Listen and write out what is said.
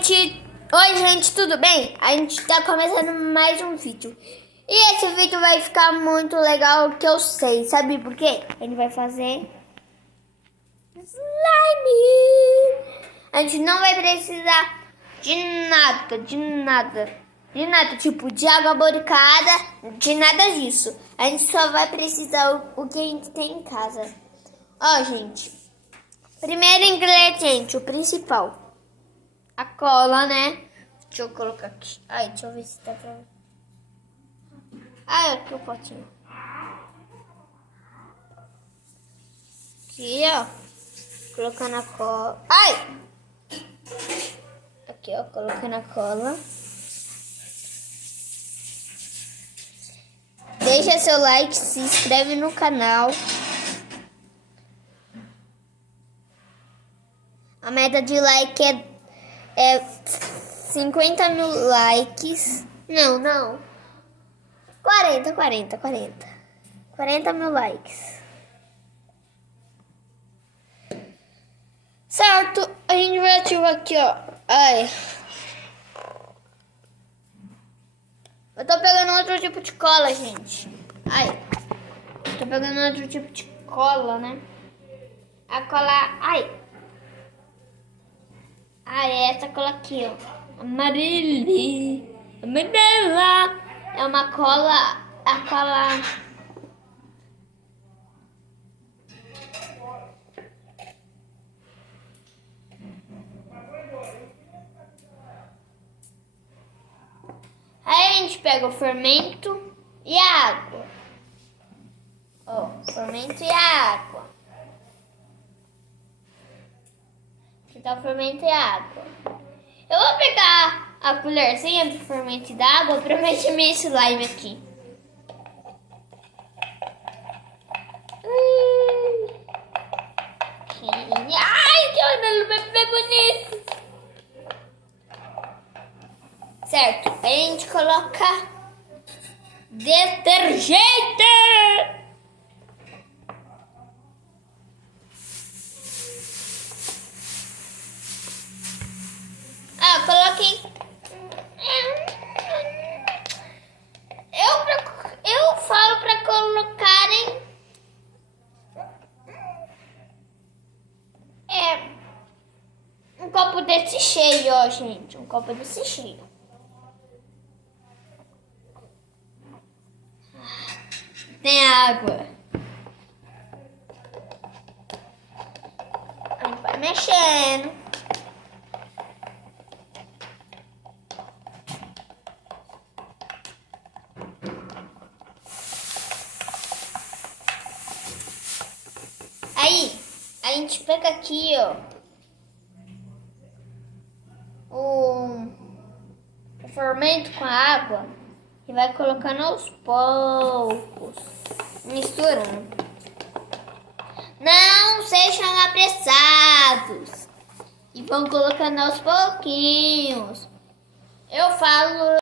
Oi, gente, tudo bem? A gente tá começando mais um vídeo. E esse vídeo vai ficar muito legal, que eu sei. Sabe por quê? A gente vai fazer slime. A gente não vai precisar de nada, tipo de água boricada, de nada disso. A gente só vai precisar o que a gente tem em casa. Ó, gente, primeiro ingrediente, o principal. A cola, né? Deixa eu colocar aqui. Ai, deixa eu ver se tá pra... Ai, aqui o potinho. Aqui, ó. Colocando a cola. Ai! Aqui, ó. Colocando a cola. Deixa seu like, se inscreve no canal. A meta de like é 50 mil likes. Não. 40 mil likes. Certo, a gente vai ativar aqui, ó. Ai. Eu tô pegando outro tipo de cola, gente. Ai. Tô pegando outro tipo de cola, né? A cola... Ai, essa cola aqui, ó. Amarela. É uma cola... A cola... Aí a gente pega o fermento e a água. Ó, fermento e a água. Aqui tá o fermento e a água. Eu vou pegar a colherzinha do fermento e da água pra mexer meu slime aqui. Ai, que olho, vai ficar bonito. Certo, aí a gente coloca detergente. Coloquei. Eu falo pra colocarem um copo desse cheio, ó, gente. Um copo desse cheio. Tem água. Vai mexendo. Aí, a gente pega aqui, ó, o fermento com a água e vai colocando aos poucos, misturando. Não sejam apressados e vão colocando aos pouquinhos. Eu falo